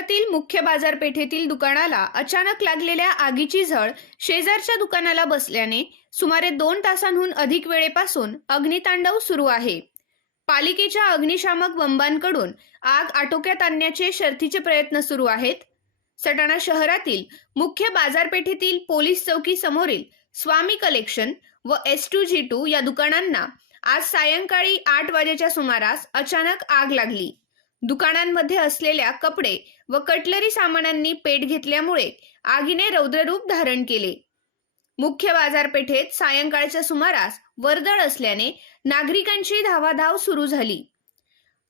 शहरातील मुख्य बाजारपेठेतील दुकानाला अचानक लागलेल्या आगीची झळ शेजारच्या दुकानाला बसल्याने सुमारे दोन तासांहून अधिक वेळेपासून अग्नितांडव सुरू आहे. पालिकेच्या अग्निशामक बंबांकडून आग आटोक्यात आणण्याचे शर्थीचे प्रयत्न सुरू आहेत. सटाणा शहरातील मुख्य बाजारपेठेतील पोलीस चौकी समोरील स्वामी कलेक्शन व एस टू जी टू या दुकानांना आज सायंकाळी आठ वाजेच्या सुमारास अचानक आग लागली. दुकानांमध्ये असलेल्या कपडे व कटलरी सामानांनी पेट घेतल्यामुळे आगीने रौद्ररूप धारण केले. मुख्य बाजारपेठेत सायंकाळच्या सुमारास वर्दळ असल्याने नागरिकांची धावाधाव सुरू झाली.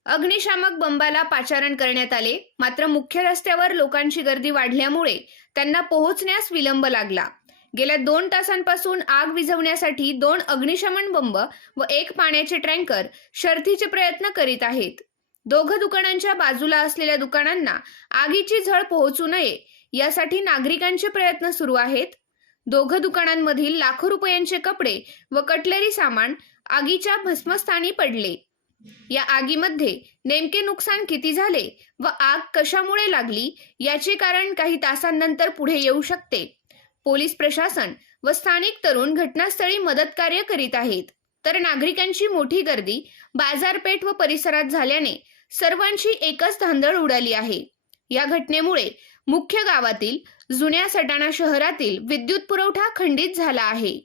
अग्निशामक बंबाला पाचारण करण्यात आले मात्र मुख्य रस्त्यावर लोकांची गर्दी वाढल्यामुळे त्यांना पोहोचण्यास विलंब लागला. गेल्या दोन तासांपासून आग विझवण्यासाठी दोन अग्निशमन बंब व एक पाण्याचे टँकर शर्थीचे प्रयत्न करीत आहेत. दोघं दुकानांच्या बाजूला असलेल्या दुकानांना आगीची झळ पोहोचू नये यासाठी नागरिकांचे प्रयत्न सुरू आहेत. दोघं दुकानांमधील लाखो रुपयांचे कपडे व कटलरी सामान आगीच्या भस्मस्थानी पडले. या आगीमध्ये नेमके नुकसान किती झाले व आग कशामुळे लागली याचे कारण काही तासांनंतर पुढे येऊ शकते. पोलीस प्रशासन व स्थानिक तरुण घटनास्थळी मदत कार्य करीत आहेत. तर नागरिकांची मोठी गर्दी बाजारपेठ व परिसरात झाल्याने सर्वांची एकच धांदळ उडाली आहे. या घटनेमुळे मुख्य गावातील जुन्या सटाणा शहरातील विद्युत पुरवठा खंडित झाला आहे.